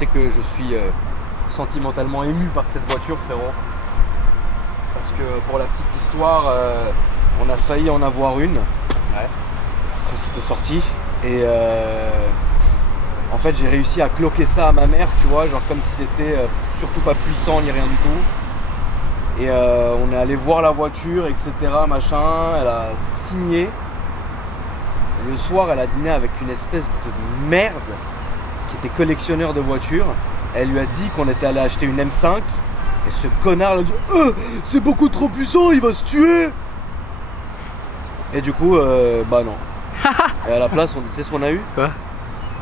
sais que je suis sentimentalement ému par cette voiture, frérot. Parce que pour la petite histoire, on a failli en avoir une quand c'était sorti. Et en fait, j'ai réussi à cloquer ça à ma mère, tu vois, genre comme si c'était surtout pas puissant ni rien du tout. Et on est allé voir la voiture, etc. Machin, elle a signé. Le soir, elle a dîné avec une espèce de merde qui était collectionneur de voitures. Elle lui a dit qu'on était allé acheter une M5. Et ce connard lui a dit c'est beaucoup trop puissant, il va se tuer. Et du coup, bah non. Et à la place, tu sais ce qu'on a eu? Quoi?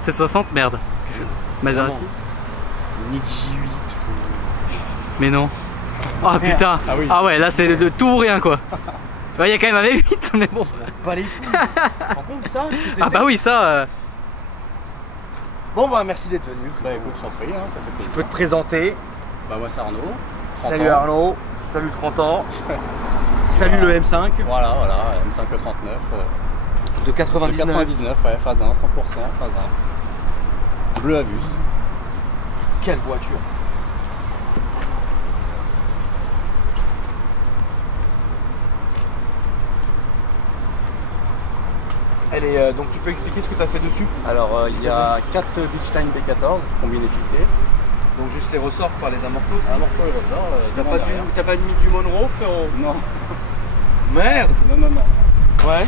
C'est 60, merde. Maserati? Une X8. Mais non. Oh putain. Ah, oui. Ah ouais, là c'est de tout ou rien quoi. Il y a quand même un V8, mais bon. Pas les couilles. Tu te rends compte de ça? Ah bah oui, ça. Bon bah merci d'être venu. Bah écoute, je t'en prie, hein, ça fait plaisir. Tu peux te présenter. Bah moi c'est Arnaud. Salut Arnaud, salut 30 ans. Salut le M5. Voilà, M5 E39. De 99. De 99, ouais, phase 1, 100%, phase 1. Bleu à vue. Quelle voiture. Elle est, donc tu peux expliquer ce que tu as fait dessus? Alors il y a 4 Bilstein B14 combiné fileté. Donc juste les ressorts par les amortos aussi. Amorto et ressort. T'as pas mis du Monroe, frérot? Non. Merde. Non. Ouais.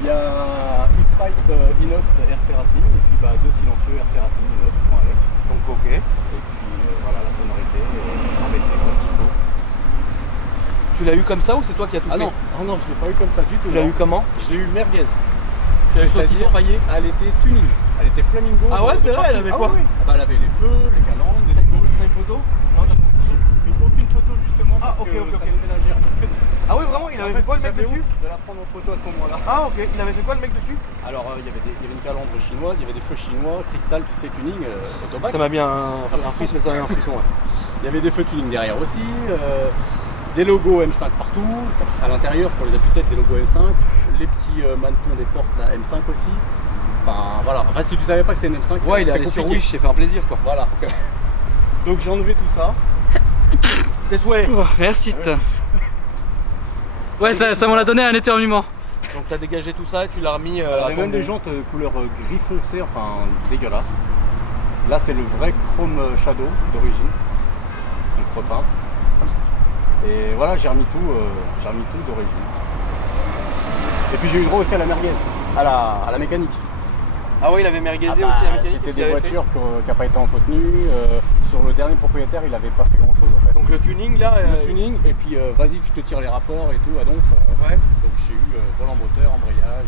Il y a X-Pipe inox RC Racing et puis bah, 2 silencieux RC Racing inox qui vont avec. Donc ok. Et puis voilà la sonorité, RBC, quoi ce qu'il faut. Tu l'as eu comme ça ou c'est toi qui as tout fait? Non, je l'ai pas eu comme ça du tout. Tu l'as eu comment? Je l'ai eu merguez. Tu l'as eu saucisson paillé? Elle était tuning, elle était flamingo. Ah ouais, c'est vrai, elle avait quoi? Oui. Ah bah, elle avait les feux, les calandres, les logos. T'as une photo? Non, j'ai fait aucune photo justement parce ok. que ça me ménagère. Ah oui, vraiment? Il avait fait quoi le mec dessus? De la prendre en photo à ce moment-là. Ah ok, il avait fait quoi le mec dessus? Alors il y avait une calandre chinoise, il y avait des feux chinois, cristal, tu sais, tuning, autobac. Ça m'a bien un frisson, ça m'a un frisson, ouais. Il y avait des feux tuning derrière aussi, des logos M5 partout, à l'intérieur sur les appuis-têtes des logos M5, les petits manetons des portes la M5 aussi. Enfin voilà, en fait si tu savais pas que c'était une M5, ouais, il est allé sur Wish, c'est fait un plaisir quoi. Voilà. Donc j'ai enlevé tout ça. Tes souhaits. Oh, merci. Ouais, ça m'en a donné un éternuement. Donc t'as dégagé tout ça et tu l'as remis Il y à avait même des jantes couleur gris foncé, enfin dégueulasse. Là c'est le vrai chrome shadow d'origine, donc repeinte. Et voilà, j'ai remis tout d'origine. Et puis j'ai eu droit aussi à la merguez, à la mécanique. Ah oui, il avait merguezé aussi la mécanique. C'était des voitures qui n'ont pas été entretenues. Sur le dernier propriétaire, il n'avait pas fait grand chose en fait. Donc le tuning là. Le tuning, et puis vas-y que je te tire les rapports et tout à Donf. Ouais. Donc j'ai eu volant moteur, embrayage,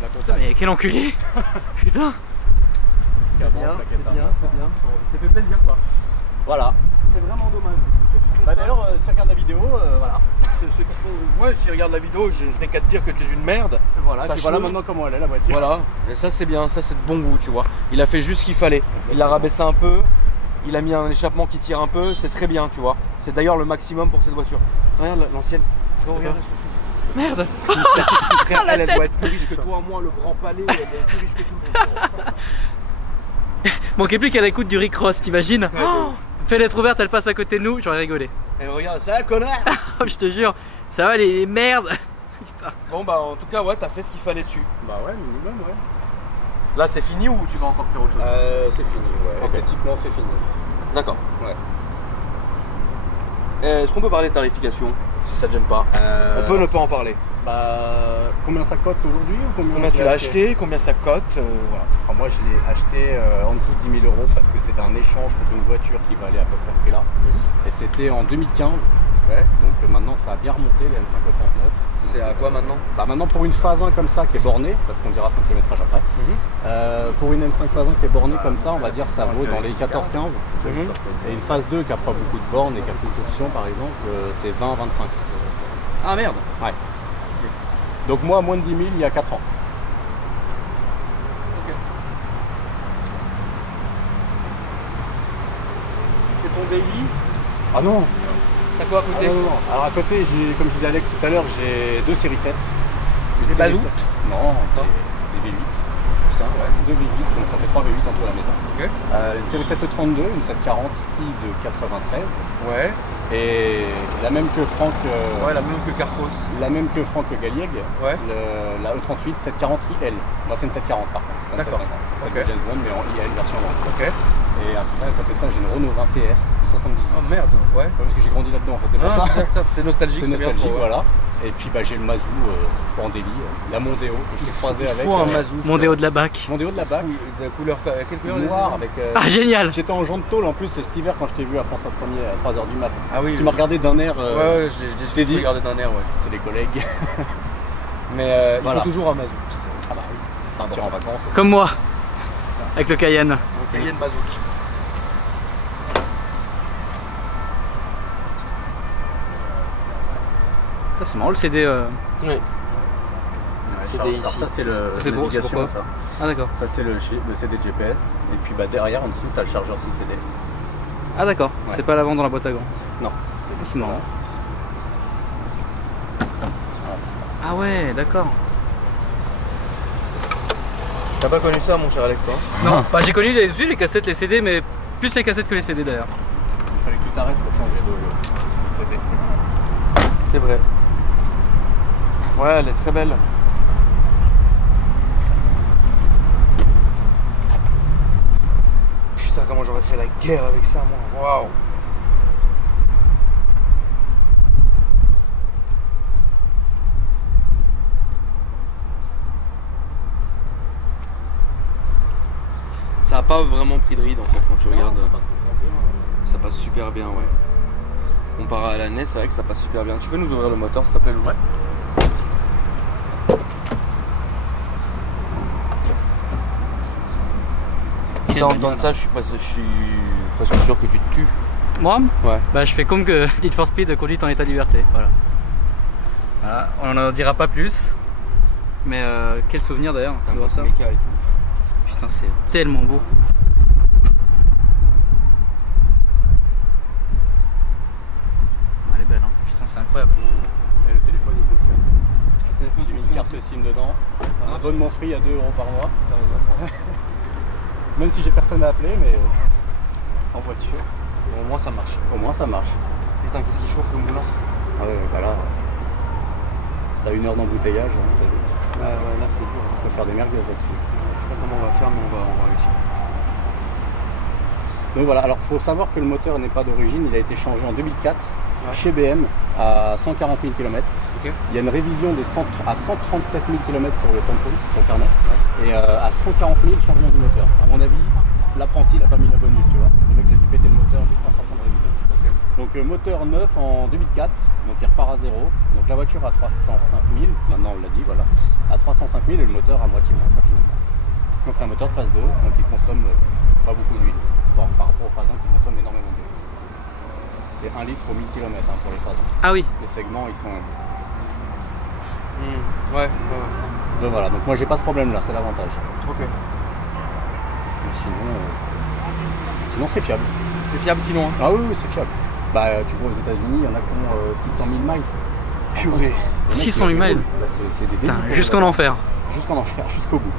la totale. Putain, mais quel enculé. Putain. C'est bien. Ça fait plaisir quoi. Voilà. C'est vraiment dommage. Bah d'ailleurs, si tu regardes la vidéo, voilà. Ceux qui font... Ouais, s'ils regardent la vidéo, je n'ai qu'à te dire que tu es une merde. Voilà, puis voilà maintenant comment elle est la voiture. Voilà, et ça c'est bien, ça c'est de bon goût, tu vois. Il a fait juste ce qu'il fallait. Il l'a rabaissé un peu, il a mis un échappement qui tire un peu, c'est très bien, tu vois. C'est d'ailleurs le maximum pour cette voiture. Regarde l'ancienne. Regarde, Merde. elle doit être plus riche que toi, moi, le Grand Palais, elle est plus riche que tout le monde. Manquait plus qu'elle écoute du Rick Ross, t'imagines? Fait l'être ouverte, elle passe à côté de nous, j'aurais rigolé. Et regarde, ça, connard. Je te jure, ça va les merdes. Putain. Bon bah en tout cas ouais, t'as fait ce qu'il fallait dessus. Bah ouais, minimum, ouais. Là c'est fini ou tu vas encore faire autre chose? C'est fini, ouais. Okay. Esthétiquement c'est fini. D'accord. Ouais. Est-ce qu'on peut parler de tarification, si ça te gêne pas? On peut ne pas en parler. Bah, combien ça cote aujourd'hui ou combien tu l'as acheté? Combien ça cote? Voilà. Alors moi je l'ai acheté en dessous de 10 000 € parce que c'était un échange contre une voiture qui valait à peu près ce prix là. Et c'était en 2015. Ouais. Donc maintenant ça a bien remonté les M5 E39. C'est à quoi maintenant? Bah maintenant pour une phase 1 comme ça qui est bornée, parce qu'on dira son kilométrage après, pour une M5 phase 1 qui est bornée comme ça, on va dire ça vaut dans les 14-15. Et une phase 2 qui n'a pas beaucoup de bornes et qui a plus d'options par exemple, c'est 20-25. Ah merde. Ouais. Donc moi à moins de 10 000 il y a 4 ans. Ok. C'est ton daily? Ah non. T'as quoi à côté? Non. Alors à côté, comme je disais à Alex tout à l'heure, j'ai deux séries 7. Des bazooks? Non, des V8. hein, deux V8, donc ça fait 3 V8 en tout à la maison. Ok. Une série 732, une 740i de 93. Ouais. Et la même que Franck. Ouais, la même que Carcos. La même que Franck Gallieg. Ouais. La E38 740 IL. Moi c'est une 740 par contre. D'accord. C'est Ok. de James Bond mais en IL version longue. Ok. Et après à côté de ça j'ai une Renault 20 TS 78. Oh merde, ouais. Parce que j'ai grandi là-dedans en fait, c'est pour ça. T'es nostalgique, C'est bien nostalgique, pour, ouais. voilà. Et puis bah, j'ai le Mazou Pandélie, la Mondeo que je t'ai croisé avec. Faut un Mazou. Mondeo de la BAC. Mondeo de la BAC. De couleur, quelle couleur Noir avec. Ah, génial! J'étais en jaune tôle en plus cet hiver quand je t'ai vu à François 1er à 3h du mat. Ah oui. Tu m'as regardé d'un air. Ouais, je t'ai dit. regardé d'un air, ouais. C'est des collègues. Mais Voilà. il faut toujours un Mazou. Ah bah oui, sortir en vacances. Comme moi, avec le Cayenne. Cayenne Mazou. Ça, c'est marrant le CD. Oui. Ouais, CD alors ici. ça c'est le C'est pour- c'est navigation, pourquoi ça. Ah, d'accord. Ça c'est le CD de GPS. Et puis bah, derrière en dessous t'as le chargeur 6 CD. Ah, d'accord. Ouais. C'est pas à l'avant dans la boîte à gants. Non. C'est marrant. Voilà, c'est- Ah, ouais, d'accord. T'as pas connu ça, mon cher Alex, toi? Non, bah, j'ai connu les cassettes, les CD, mais plus les cassettes que les CD d'ailleurs. Il fallait que tu t'arrêtes pour changer de CD. C'est vrai. Ouais, elle est très belle. Putain, comment j'aurais fait la guerre avec ça, moi. Waouh. Ça a pas vraiment pris de ride en fait quand tu regardes. Ça passe super bien, ouais. Comparé à la NES, c'est vrai que ça passe super bien. Tu peux nous ouvrir le moteur s'il te plaît, Lou? Ouais. Ça, en entendant ça, je suis presque sûr que tu te tues. Moi, Ouais. bah, je fais comme que Need for Speed conduite en état de liberté. Voilà. Voilà, on n'en dira pas plus. Mais quel souvenir d'ailleurs de voir ça. Méca et tout. Putain, c'est tellement beau. Elle est belle, hein. Putain, c'est incroyable. Et le téléphone il fonctionne. J'ai mis une carte SIM dedans. Un abonnement free à 2 € par mois. Même si j'ai personne à appeler, mais en voiture. Bon, au moins ça marche. Au moins ça marche. Putain, qu'est-ce qui chauffe le moulin? Ah ouais, bah là. T'as 1 heure d'embouteillage, hein, t'as vu. Ouais, là c'est dur. On peut faire des merguez là-dessus. Je sais pas comment on va faire, mais on va réussir. Donc voilà, alors faut savoir que le moteur n'est pas d'origine, il a été changé en 2004 Ouais. chez BM à 140 000 km. Ok. Il y a une révision à 137 000 km sur le tampon, sur le carnet, et à 140 000 changement du moteur. À mon avis, l'apprenti n'a pas mis la bonne nuit, tu vois. Le mec il a dû péter le moteur juste en sortant de révision. Ok. Donc moteur neuf en 2004, donc il repart à zéro. Donc la voiture à 305 000, maintenant on l'a dit, voilà, à 305 000 et le moteur à moitié moins, finalement. Donc c'est un moteur de phase 2, donc il consomme pas beaucoup d'huile. Bon, par rapport au phase 1 qui consomme énormément d'huile. C'est 1 litre au 1000 km pour les phases 1. Ah oui. Les segments ils sont... Ouais. Donc voilà, donc moi j'ai pas ce problème là, c'est l'avantage. Ok. Et sinon c'est fiable. C'est fiable sinon. Hein. Ah oui, oui c'est fiable. Bah tu vois aux États-Unis, il y en a qui ont 600 000 miles. Purée. Les mecs, 600 000 miles. bah, c'est des Putain, débuts, jusqu'en enfer. Jusqu'en enfer, jusqu'au bout.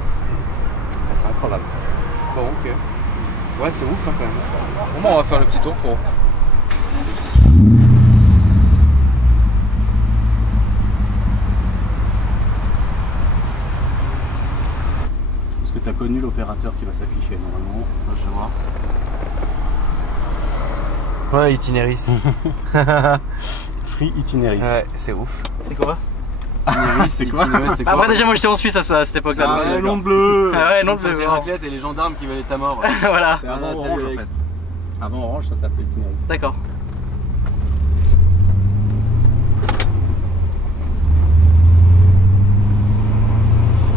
Ah, c'est incroyable. Bon, ok. Ouais, c'est ouf hein, quand même. Bon, bah, on va faire le petit tour, frérot. Est-ce que tu as connu l'opérateur qui va s'afficher normalement? Je vais voir. Ouais, Itinéris. Free Itinéris. Ouais, c'est ouf. C'est quoi? Itinéris, c'est quoi? Après, déjà, moi j'étais en Suisse à cette époque-là. Ah, donc, ouais, nom bleu. Ah ouais, non, Donc, bleu. les raclettes et les gendarmes qui veulent ta mort. Voilà. C'est avant Ah, Orange salut, en Alex. fait. Avant Orange, ça s'appelait Itinéris. D'accord.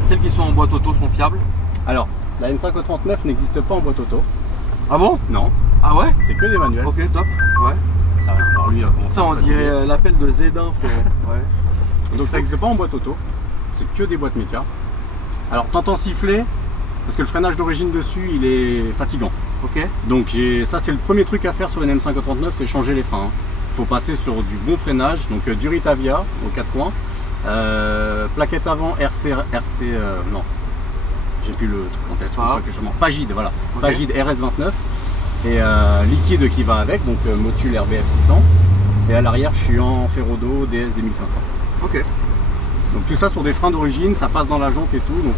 Celles qui sont en boîte auto sont fiables. Alors, la M539 n'existe pas en boîte auto. Ah bon? Non, Ah ouais? c'est que des manuels. Ok, top. Ouais. Ça rien. Alors lui, il a commencé Ça, à on fatiguer. dirait l'appel de Zedin, frérot. Ouais. Donc ça n'existe pas en boîte auto, c'est que des boîtes méca. Alors t'entends siffler, parce que le freinage d'origine dessus il est fatigant. Ok. Donc ça c'est le premier truc à faire sur une M539, c'est changer les freins. Il faut passer sur du bon freinage, donc du Ritavia aux 4 coins, plaquette avant non, J'ai plus le truc en tête. Pagide, voilà. Okay. Pagide RS29 et liquide qui va avec, donc Motul RBF 600. Et à l'arrière, je suis en Ferrodo DS 2500. Ok. Donc tout ça sur des freins d'origine, ça passe dans la jante et tout, donc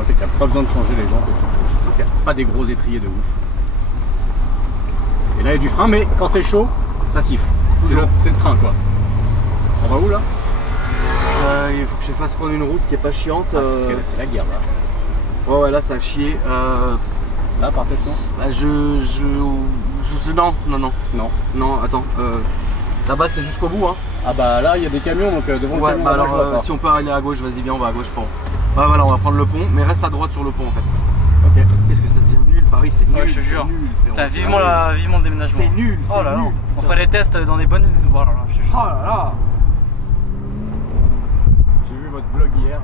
impeccable. Pas besoin de changer les jantes et tout. Ok. Pas des gros étriers de ouf. Et là il y a du frein, mais quand c'est chaud, ça siffle. C'est le train quoi. On va où là? Il faut que je fasse prendre une route qui est pas chiante. C'est la guerre là. Ouais, là ça a chié. Là par tête non? Bah, non, attends. Là-bas c'est jusqu'au bout hein. Ah bah là il y a des camions donc devant ouais, le camion. Bah alors si on peut aller à gauche, vas-y viens, on va à gauche. Bah voilà, on va prendre le pont, mais reste à droite sur le pont en fait. Ok. Qu'est-ce que ça devient nul, Paris, c'est nul. Ouais, je te jure. Putain, vivement le déménagement. C'est nul. Oh là là. Nul. On ferait les tests dans des bonnes. Voilà, je te jure. Oh là là. J'ai vu votre vlog hier.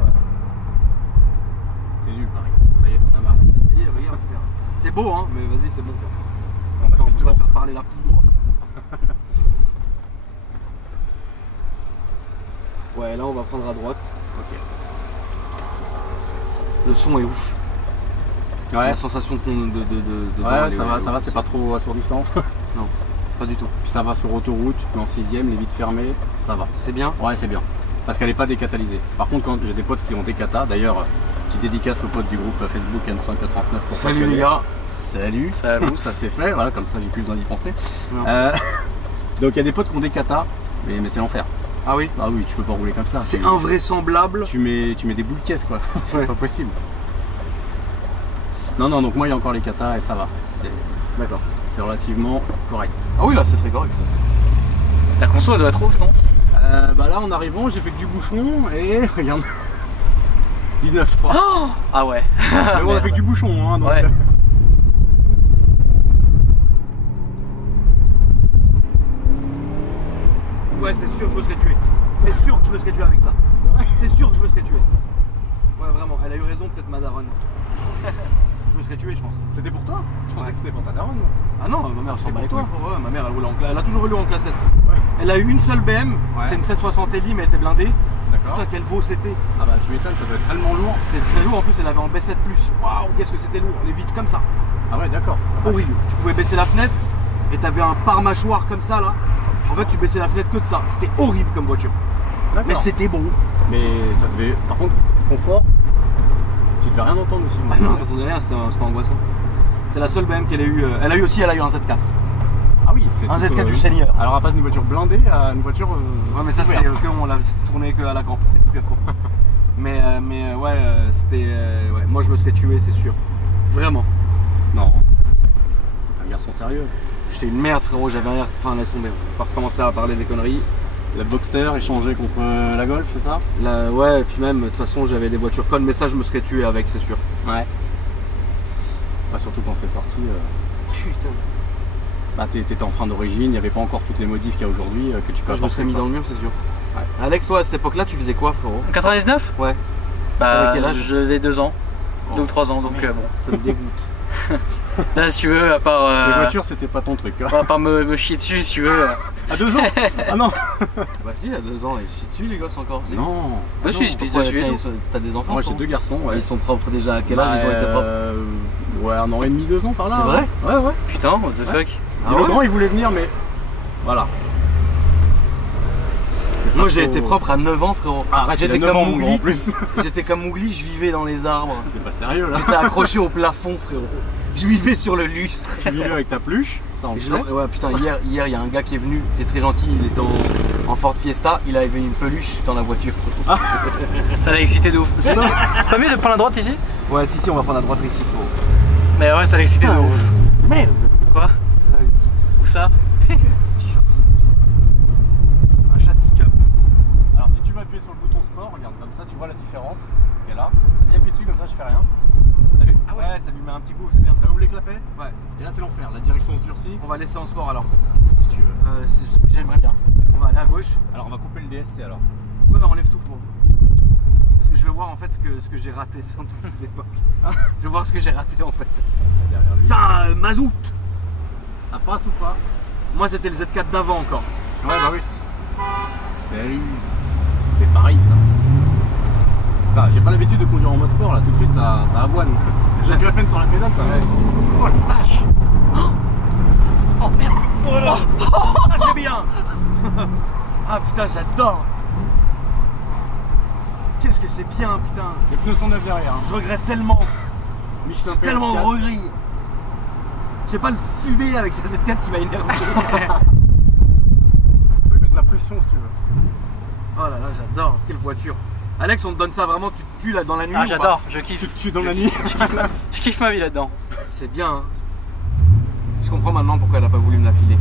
C'est nul Paris. Ça y est, t'en as marre. Ça y est, regarde frère. C'est beau hein, mais vas-y, c'est bon quoi. On a fait le On va tour. faire parler la poudre. Ouais, là on va prendre à droite. Ok. Le son est ouf. Ouais. La sensation de Ouais, ça va, c'est pas trop assourdissant. Non, pas du tout. Puis ça va sur autoroute, en 6ème, les vitres fermées, ça va. C'est bien. Ouais, c'est bien. Parce qu'elle n'est pas décatalysée. Par contre, quand j'ai des potes qui ont des catas, d'ailleurs, petite dédicace aux potes du groupe Facebook M539 pour Salut les gars. Salut. Salut. Ça c'est fait, voilà, comme ça j'ai plus besoin d'y penser. Non. Donc il y a des potes qui ont des catas, mais c'est l'enfer. Ah oui. Ah oui, tu peux pas rouler comme ça. C'est invraisemblable. Tu mets des boules de caisse quoi. C'est Ouais. pas possible. Non, donc moi il y a encore les catas et ça va. D'accord. C'est relativement correct. Ah oui, là c'est très correct. La conso elle doit être ouf, non? Bah là en arrivant, j'ai fait que du bouchon et regarde. 19 je crois. Oh ah ouais. Mais bon, on a fait que du bouchon hein, donc. Ouais. Ouais, c'est sûr que je me serais tué. C'est sûr que je me serais tué avec ça. C'est vrai. C'est sûr que je me serais tué. Ouais, vraiment, elle a eu raison, peut-être ma daronne. Je me serais tué, je pense. C'était pour toi? Je pensais Ouais. que c'était pour ta daronne. Ah non, ma mère, C'était c'était pour pour toi. toi. Ouais, ma mère, elle roule en classe. Elle a toujours roulé en classe S. Ouais. Elle a eu une seule BM, Ouais. c'est une 760 Eli, mais elle était blindée. D'accord. Putain, quel veau c'était. Ah bah tu m'étonnes, ça doit être tellement lourd. C'était très lourd, en plus, elle avait en B7+. Waouh, qu'est-ce que c'était lourd. Les vitres comme ça. Ah ouais, d'accord. Horrible. Tu pouvais baisser la fenêtre et t'avais un pare-mâchoire comme ça là. En fait, tu baissais la fenêtre que de ça. C'était horrible comme voiture. D'accord. Mais c'était bon. Mais ça devait. Par contre, confort, tu devais rien entendre aussi. Ah non, t'entendais rien, c'était angoissant. C'est la seule BM qu'elle a eu. Elle a eu un Z4. Ah oui, c'est Un tout, Z4 du Seigneur. Alors on passe d'une voiture blindée à une voiture. Ouais, mais ça c'était ouverte. on l'a tourné que à la campagne. mais ouais, c'était. Ouais, moi je me serais tué, c'est sûr. Vraiment. Non. T'es un garçon sérieux. J'étais une merde, frérot, j'avais rien. Enfin, laisse tomber. On va recommencer à parler des conneries. La Boxster échangée contre la Golf, c'est ça? Là, ouais, et puis même, de toute façon, j'avais des voitures connes, mais ça, je me serais tué avec, c'est sûr. Ouais. Bah, surtout quand c'est sorti. Putain. Bah, t'étais en frein d'origine, il n'y avait pas encore toutes les modifs qu'il y a aujourd'hui que tu peux Je me serais mis dans le mur, c'est sûr. Ouais. Alex, toi, à cette époque-là, tu faisais quoi, frérot? 99? Ouais. Bah, Avec quel âge? j'avais 2 ans. Oh. 2 ou 3 ans, donc bon. Ça me dégoûte. Là, si tu veux, à part. Les voitures, c'était pas ton truc. Hein. À part me chier dessus, si tu veux. À 2 ans. Ah non. Bah, si, il y a 2 ans, ils chient dessus, les gosses, encore. Si. Non. Bah, si, ils se pissent Pourquoi, dessus et tiens, tout. T'as des enfants? Moi j'ai toi 2 garçons. Ouais. Ils sont propres déjà à quel âge ils ont été propres? Ouais, 1 an et demi, 2 ans par là. C'est vrai? Ouais. Putain, what the fuck. Ah Et le ouais. grand il voulait venir, mais voilà. C'est pas Moi j'ai trop- été propre à 9 ans, frérot. Arrête, J'étais il a 9 ans, comme mon grand, Mowgli. en plus. J'étais comme Mowgli, je vivais dans les arbres. T'es pas sérieux là. J'étais accroché au plafond, frérot. Je vivais sur le lustre. Tu vivais avec ta pluche, ça on Et le je sait. ouais, putain, hier, il y a un gars qui est venu, il était très gentil, il était en Ford Fiesta, il avait une peluche dans la voiture. Ça l'a excité de ouf. C'est pas mieux de prendre la droite ici? Ouais, si, on va prendre à droite ici, frérot. Mais ouais, ça l'a excité de ouf. Merde. Quoi? Là, une petite, Où ça? petit châssis. Un châssis cup. Alors si tu vas appuyer sur le bouton sport, regarde comme ça, tu vois la différence qui est là. Vas-y appuie dessus comme ça, je fais rien. T'as vu? Ah ouais, ça lui met un petit coup, c'est bien. Ça ouvre les clapets. Ouais. Et là c'est l'enfer, la direction se durcit. On va laisser en sport alors. Si tu veux. C'est ce que j'aimerais bien. On va aller à gauche. Alors on va couper le DSC alors. Ouais, bah enlève tout, frérot. Parce que je veux voir en fait ce que j'ai raté dans toutes ces époques. Je veux voir ce que j'ai raté en fait. Derrière lui. Putain, mazout. Ça passe ou pas? Moi c'était le Z4 d'avant encore. Ouais bah oui. Salut. C'est pareil ça. J'ai pas l'habitude de conduire en mode sport là, tout de suite ça avoine. J'ai plus la peine sur la pédale, ça va. Oh la vache. Oh merde. Oh, ça c'est bien. Ah putain, j'adore. Qu'est-ce que c'est bien, putain. Les pneus sont neufs derrière. Hein. Je regrette tellement. Michelin J'ai tellement de PS4. regrets. C'est pas le fumer avec cette Z4 qui m'a énervé. On va mettre la pression si tu veux. Oh là là, j'adore. Quelle voiture. Alex, on te donne ça vraiment, tu te tues là dans la nuit. Ah ou j'adore, pas? je kiffe. Tu te tues dans la nuit. Je kiffe ma vie là-dedans. C'est bien. Hein. Je comprends maintenant pourquoi elle a pas voulu me la filer.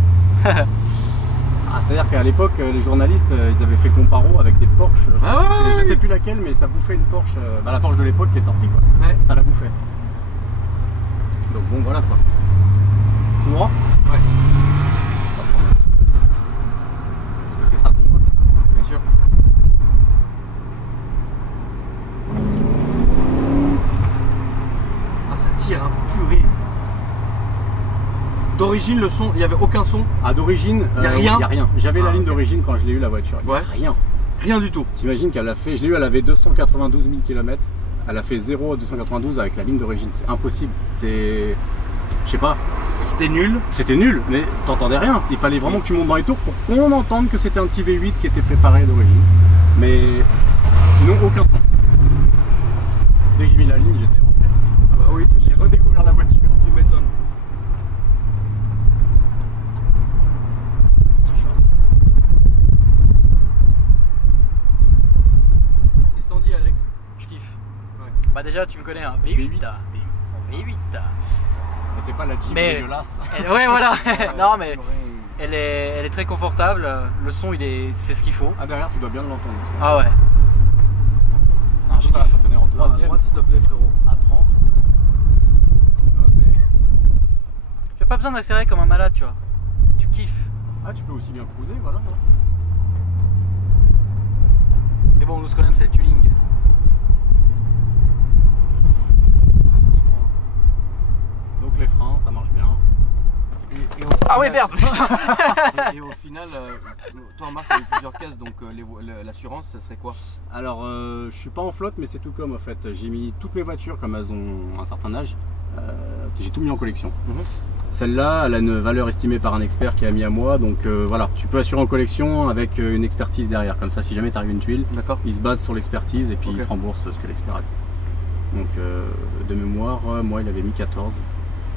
C'est-à-dire qu'à l'époque, les journalistes, ils avaient fait comparo avec des Porsche. Ah ouais, je sais plus laquelle, mais ça bouffait une Porsche. La Porsche de l'époque qui est sortie, quoi. Ouais. Ça la bouffait. Donc bon, voilà quoi. Tout droit? Ouais. Pas de problème. Parce que c'est ça ton goût, finalement. Bien sûr. Ah, ça tire, hein, purée. D'origine, le son, il n'y avait aucun son. Ah, d'origine, Y a rien. Y a rien. J'avais la ligne ok. d'origine quand je l'ai eu la voiture. Y a Ouais. rien. Rien du tout. T'imagines qu'elle a fait, je l'ai eu, elle avait 292 000 km. Elle a fait 0 à 292 avec la ligne d'origine. C'est impossible. C'est. Je sais pas. C'était nul. C'était nul, mais t'entendais rien. Il fallait vraiment que tu montes dans les tours pour qu'on entende que c'était un petit V8 qui était préparé d'origine. Mais sinon, aucun son. Dès que j'ai mis la ligne, j'étais rentré. Ah bah oui, J'ai redécouvert la voiture. tu m'étonnes. Qu'est-ce que t'en dis, Alex? Je kiffe. Ouais. Bah déjà tu me connais, hein. V8. V8. Mais c'est pas la Jeep Mais- dégueulasse. Ouais voilà. Non mais purée. elle est très confortable. Le son c'est ce qu'il faut. Ah, derrière, tu dois bien l'entendre. le son. Ah ouais. Non, je Voilà, kiffe. faut tenir en À troisième droite, s'il te plaît, frérot. à 30. Là, c'est- Tu as pas besoin d'accélérer comme un malade, tu vois. Tu kiffes. Ah, tu peux aussi bien cruiser, voilà. Mais bon, nous ce qu'on aime c'est le tuning. Ah, franchement. Donc les freins, ça marche bien. Et au Ah ouais final- merde. Et au final, toi Marc, tu as eu plusieurs caisses, donc l'assurance, ça serait quoi? Alors, je suis pas en flotte, mais c'est tout comme en fait. J'ai mis toutes mes voitures, comme elles ont un certain âge, j'ai tout mis en collection. Mhm. Celle-là, elle a une valeur estimée par un expert qui a mis à moi, donc voilà, tu peux assurer en collection avec une expertise derrière. Comme ça, si jamais tu arrives une tuile, D'accord. il se base sur l'expertise et puis Ok. il te rembourse ce que l'expert a dit. Donc, de mémoire, moi, il avait mis 14. De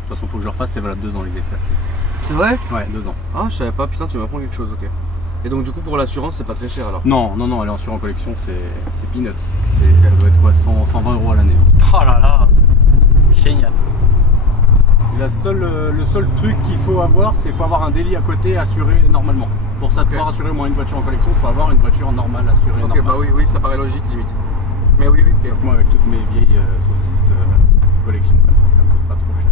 toute façon, il faut que je le refasse, c'est valable 2 ans les expertises. C'est vrai? Ouais, 2 ans. Ah, je savais pas, putain, tu m'apprends quelque chose, ok. Et donc, du coup, pour l'assurance, c'est pas très cher alors? Non, non, non, elle est assurée en collection, c'est peanuts. Ça doit être quoi, 120 € à l'année. Hein. Oh là là. Génial. Le seul truc qu'il faut avoir, c'est qu'il faut avoir un délit à côté assuré normalement. Pour ça, Ok. pouvoir assurer moi une voiture en collection, il faut avoir une voiture normale assurée. Ok, normale. bah oui, oui, ça paraît logique limite. Mais oui, oui, ok. Donc moi, avec toutes mes vieilles saucisses collection comme ça me coûte pas trop cher.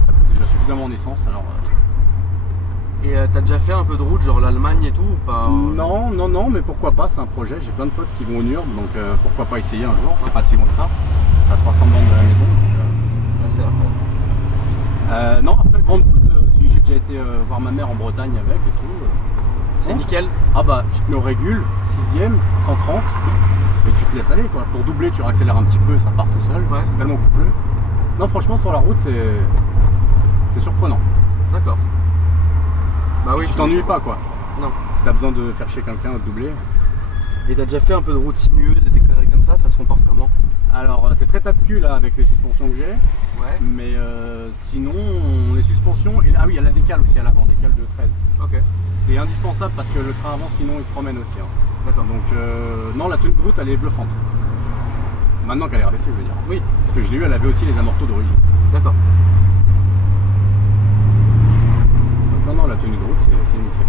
Ça coûte déjà suffisamment en essence, alors. Et t'as déjà fait un peu de route, genre l'Allemagne et tout ou pas? Non, non, non, mais pourquoi pas, c'est un projet. J'ai plein de potes qui vont au Nurb, donc pourquoi pas essayer un jour. C'est pas si loin que ça. C'est à 300 bornes de la maison. Donc, Ah, c'est vrai. non, après grande route, si j'ai déjà été voir ma mère en Bretagne avec et tout. C'est Non, nickel. Ah bah tu te mets au régule, 6ème, 130, et tu te laisses aller quoi. Pour doubler tu accélères un petit peu, ça part tout seul, Ouais. c'est tellement couplé. Non franchement sur la route c'est surprenant. D'accord. Bah oui, Tu t'ennuies pas quoi. Non. Si t'as besoin de faire chier quelqu'un ou de doubler. Et t'as déjà fait un peu de route sinueuse et des conneries comme ça se comporte comment? Alors c'est très tape-cul là avec les suspensions que j'ai, Ouais. mais sinon les suspensions, et ah oui il y a la décale aussi à l'avant, décale de 13. Ok. C'est indispensable parce que le train avant sinon il se promène aussi. Hein. D'accord. Donc non, la tenue de route elle est bluffante. Maintenant qu'elle est RDC je veux dire. Oui. Parce que je l'ai eu, elle avait aussi les amortos d'origine. D'accord. Donc non, non, la tenue de route c'est nickel.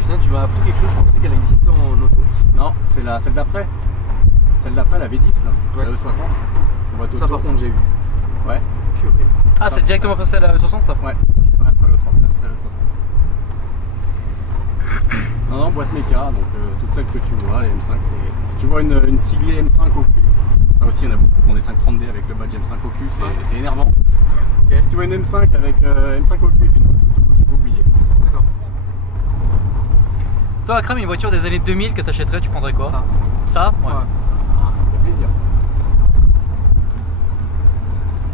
Putain, tu m'as appris quelque chose, je pensais qu'elle existait en auto. Non, c'est celle d'après. Celle d'après, la V10 là, Ouais. la E60. Boîte Ça auto. par contre j'ai vu. Ouais. Purée. Ah c'est directement passé à la 60 ça. Ouais. Ouais, après le 39, c'est la E60. Non, non, boîte méca, donc toutes celles que tu vois, les M5, si tu vois une siglée M5 au cul, ça aussi il y en a beaucoup qui ont des 530D avec le badge M5 au cul, c'est énervant. Ok. Si tu vois une M5 avec M5 au cul et puis une boîte auto, tu peux oublier. D'accord. Toi, Akram, une voiture des années 2000 que t'achèterais, tu prendrais quoi? Ça? Ouais. Ça fait plaisir.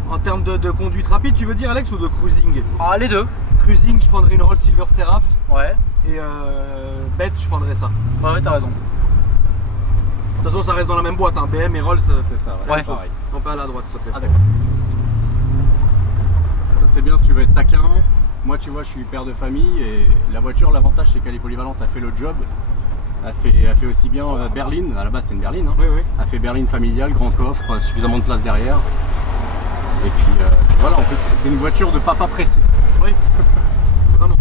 En termes de conduite rapide, tu veux dire, Alex, ou de cruising? Ah, les deux. Cruising, je prendrais une Rolls Silver Seraph. Ouais. Et bête, je prendrais ça. Ouais, t'as raison. De toute façon, ça reste dans la même boîte, hein. BM et Rolls, C'est ça, Ouais. pareil. non pas à la droite, s'il te plaît. Ah d'accord. Ça c'est bien si tu veux être taquin. Moi tu vois je suis père de famille et la voiture, l'avantage c'est qu'elle est polyvalente, elle fait le job. Elle fait aussi bien berline, à la base c'est une berline. Hein. Oui, oui. Elle fait berline familiale, grand coffre, suffisamment de place derrière. Et puis voilà, en plus c'est une voiture de papa pressé. Oui. Vraiment.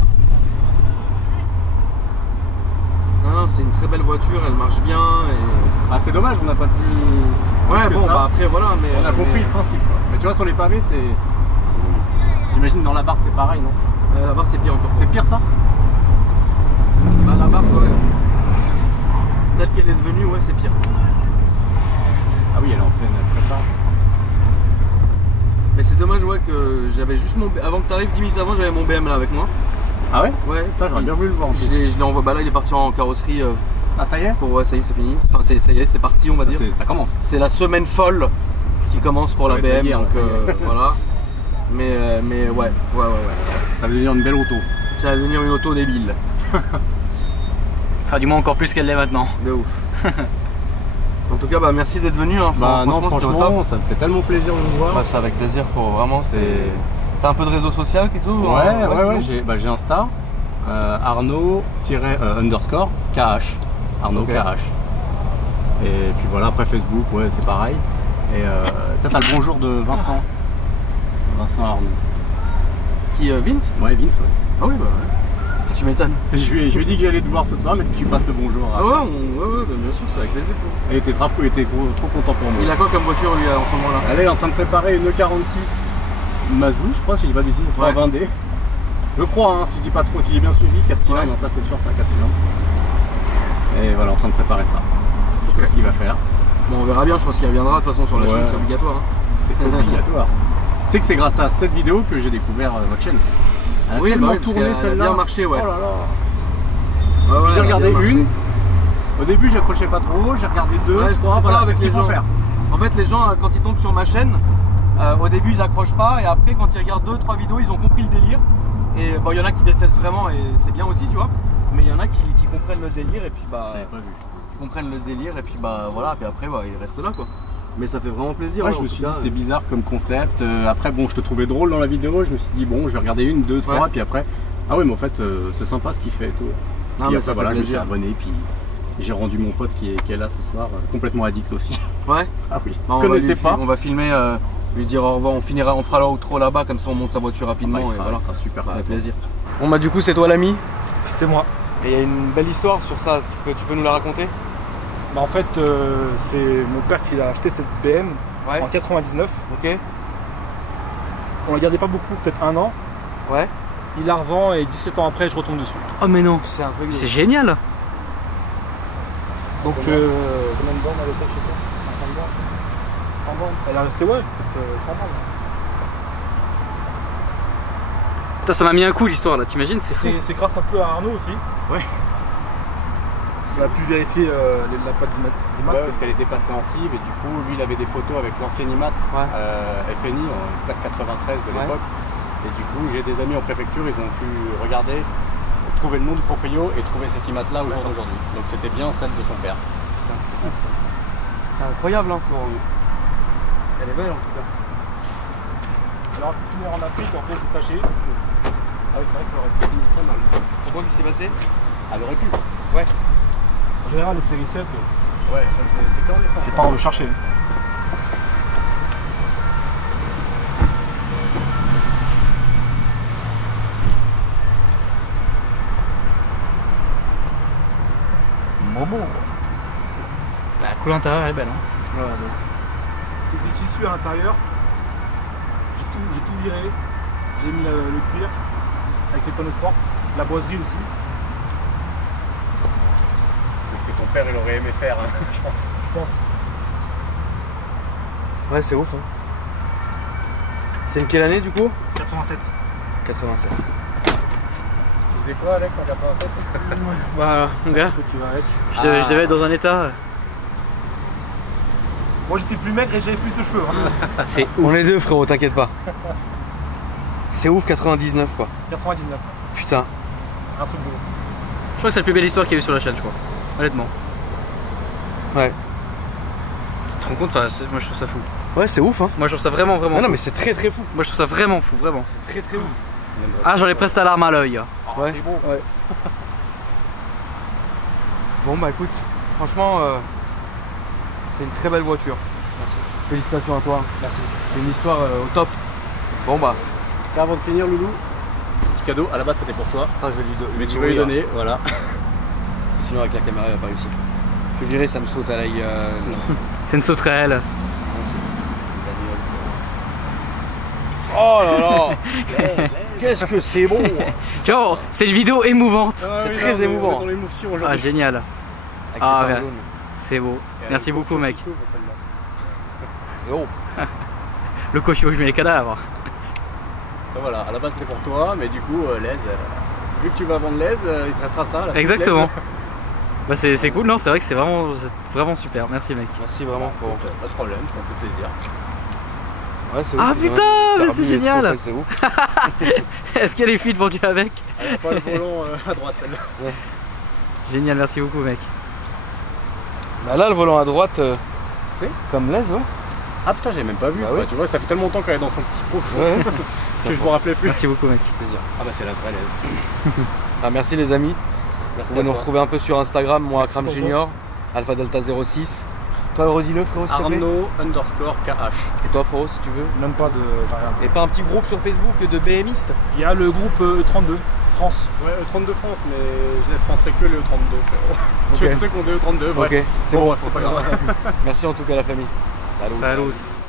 Non, c'est une très belle voiture, elle marche bien. Et... Ah c'est dommage, on n'a pas pu... Ouais, plus que bon, ça. bah après voilà, mais... On a compris le principe quoi. Mais tu vois sur les pavés c'est... J'imagine dans la Barthe c'est pareil non? La barre c'est pire encore. C'est pire ça? Bah la barre, ouais. Telle qu'elle est devenue, ouais, c'est pire. Ah oui, elle est en pleine prépa. Mais c'est dommage, ouais, que j'avais juste mon... Avant que tu arrives, 10 minutes avant, j'avais mon BM là avec moi. Ah ouais? Ouais. Putain, j'aurais bien voulu le voir en plus. Je l'ai envoyé, bah là il est parti en carrosserie Ah ça y est? pour... Ouais, ça y est, c'est fini. Enfin, ça y est, c'est parti, on va dire. Ça commence. C'est la semaine folle qui commence pour Ça la va être la BM, guerre, donc là. voilà. Mais ouais. Ça va devenir une belle auto. Ça va devenir une auto débile. Enfin, du moins encore plus qu'elle l'est maintenant. De ouf. En tout cas, bah merci d'être venu. Hein. Bah non, c'était au franchement, top. ça me fait tellement plaisir de vous voir. Bah, c'est avec plaisir, pour vraiment. T'as un peu de réseau social, quelque chose? Ouais, j'ai Insta, Arnaud__KH. Arnaud Ok. KH. Et puis voilà, après Facebook, ouais, c'est pareil. Et t'as le bonjour de Vincent. Vincent Arnaud. Qui Vince? Ouais, Vince, ouais. Ah oui, bah ouais. Tu m'étonnes. Je lui ai dit que j'allais te voir ce soir, mais que tu passes le bonjour. Ah ouais, ouais, bah, bien sûr, c'est avec plaisir. Il était trop content pour moi. Il a quoi comme voiture lui en ce moment là? Elle est en train de préparer une E46 Mazou, je crois, si je dis pas d'ici, c'est Ouais. 20D. Je crois, hein, si je dis pas trop, si j'ai bien suivi, 4 cylindres, Ouais. non, ça c'est sûr, c'est un 4 cylindres. Et voilà, en train de préparer ça. Je sais pas ce qu'il va faire. Bon, on verra bien, je pense qu'il reviendra de toute façon sur la Ouais. chaîne, c'est obligatoire. Hein. C'est obligatoire. Tu sais que c'est grâce à cette vidéo que j'ai découvert votre chaîne. Elle a Oui, tellement bah oui, parce tourné qu'elle a celle-là. bien marché, ouais. Oh là là. Ouais, ouais, Puis j'ai elle a regardé bien marché. une. Au début, j'accrochais pas trop. J'ai regardé deux, Ouais, trois. c'est ça Voilà, avec c'est ce les qu'il faut gens. faire. En fait, les gens, quand ils tombent sur ma chaîne, au début ils accrochent pas, et après, quand ils regardent 2-3 vidéos, ils ont compris le délire. Et bon, il y en a qui détestent vraiment, et c'est bien aussi, tu vois. Mais il y en a qui comprennent le délire, et puis bah. J'avais pas vu. Comprennent le délire, et puis bah voilà, puis après, bah, ils restent là quoi. Mais ça fait vraiment plaisir. Ouais, hein, je en me tout suis cas. dit c'est bizarre comme concept. Après bon, je te trouvais drôle dans la vidéo. Je me suis dit bon, je vais regarder une, deux, trois, Ouais. puis après ah ouais, mais en fait c'est sympa ce qu'il fait et tout. Non, Puis mais après ça voilà, fait je me suis plaisir. abonné, puis j'ai rendu mon pote qui est là ce soir complètement addict aussi. Ouais. Ah oui. Bah, Je connaissais pas. On va filmer, lui dire au revoir, on fera l'outro là-bas, comme ça on monte sa voiture rapidement. Ah bah, il et sera, voilà. il sera super Avec content. plaisir. Bon bah du coup c'est toi l'ami. C'est moi. Et il y a une belle histoire sur ça, tu peux nous la raconter? Bah en fait, c'est mon père qui a acheté cette BM Ouais. en 99. Ok. On la gardait pas beaucoup, peut-être un an. Ouais. Il la revend et 17 ans après, je retombe dessus. Oh, mais non. C'est un truc de... C'est génial. Donc, combien de bornes elle était chez toi 50 bornes 100 bornes. Elle est restée, ouais, peut-être 100 bornes. Putain, ça m'a mis un coup l'histoire là, t'imagines? C'est fou. C'est grâce un peu à Arnaud aussi. Ouais. On a pu vérifier la patte d'IMAT. Ouais, parce qu'elle était passée en cive et du coup lui il avait des photos avec l'ancienne IMAT FNI en plaque 93 de Ouais. l'époque. Et du coup j'ai des amis en préfecture, ils ont pu regarder, trouver le nom du proprio et trouver cette IMAT là au jour d'aujourd'hui. Donc c'était bien celle de son père. C'est incroyable hein, pour... Elle est belle en tout cas. Alors, finir en Afrique, en fait, c'est caché. Ah oui, c'est vrai que j'aurais pu très mal. Pourquoi qu'est-ce qui s'est passé? Elle aurait pu. Ouais. En général, les séries 7, Ouais, c'est quand même ça. c'est pas en recherché. Bobo. La couleur intérieure elle est belle. Hein. Ouais, donc. C'est des tissus à l'intérieur. J'ai tout viré. J'ai mis le cuir avec les panneaux de porte, la boiserie aussi. C'est ce que ton père il aurait aimé faire, hein, je pense. Je pense. Ouais, c'est ouf hein. C'est une quelle année du coup? 87. 87. faisais quoi Alex en 87? Voilà, mon gars, Toi, tu vas avec. je devais être dans un état. Moi j'étais plus maigre et j'avais plus de cheveux. Hein. C'est On est deux frérot, t'inquiète pas. C'est ouf 99 quoi. 99. Putain. Un truc de ouf. Je crois que c'est la plus belle histoire qu'il y a eu sur la chaîne, je crois. Honnêtement. Ouais. Tu te rends compte? Enfin, moi je trouve ça fou. Ouais c'est ouf hein. Moi je trouve ça vraiment Non, non fou. mais c'est très très fou. Moi je trouve ça vraiment fou, vraiment. Très très ouf. Ah, j'en ai presque la larme à l'œil. Ouais. C'est beau. Ouais. Bon bah écoute, franchement c'est une très belle voiture. Merci. Félicitations à toi. Merci. C'est une histoire au top. Bon bah. Tiens, avant de finir, Loulou, petit cadeau. À la base, c'était pour toi. Ah, je vais lui donner. Mais tu vas lui donner, voilà. Sinon avec la caméra il va pas réussir. Je vais virer, ça me saute à la gueule. C'est une sauterelle. Oh là là. Qu'est-ce que c'est beau. Tu vois, c'est une vidéo émouvante. C'est très émouvant. Dans l'émotion Ah, aujourd'hui. génial. Avec Ah, les ouais. phares jaunes. C'est beau. Merci beaucoup, mec. C'est haut. Le cochon, je mets les cadavres. Donc voilà, à la base c'était pour toi, mais du coup, l'aise, vu que tu vas vendre l'aise, il te restera ça. La petite Exactement. l'aise. Bah, c'est cool, non? C'est vrai que c'est vraiment super. Merci, mec. Merci vraiment. Bon, pas de problème, ça me fait plaisir. Ouais, c'est Ah, ouf, putain, ils ont mais c'est ramené les génial. trop, c'est ouf. Est-ce qu'il y a les fuites vendues avec? Elle a pas le volant à droite celle-là. Génial, merci beaucoup, mec. Bah là le volant à droite, C'est comme l'aise ouais. Ah putain, j'avais même pas vu. Bah Bah, oui. tu vois, ça fait tellement longtemps qu'elle est dans son petit poche Ouais. que je me rappelais plus. Merci beaucoup, mec. Plaisir. Ah bah c'est la vraie l'aise. Ah, merci les amis. Vous Merci pouvez à nous toi. retrouver un peu sur Instagram, moi Merci Akram pour Junior, Alpha Delta 06. Toi redis-le frérot s'il te plaît. Arnaud_KH. Et toi frérot si tu veux. Même pas de. Rien. Et pas un petit groupe sur Facebook de BMistes. Il y a le groupe E32 France. Ouais, E32 France, mais je laisse rentrer que le E32 frérot. Ok. Tu sais ceux qui ont des E32, bref. Ok, c'est Bon, bon. bref, c'est pas grave. Merci en tout cas la famille. Salut. Salut.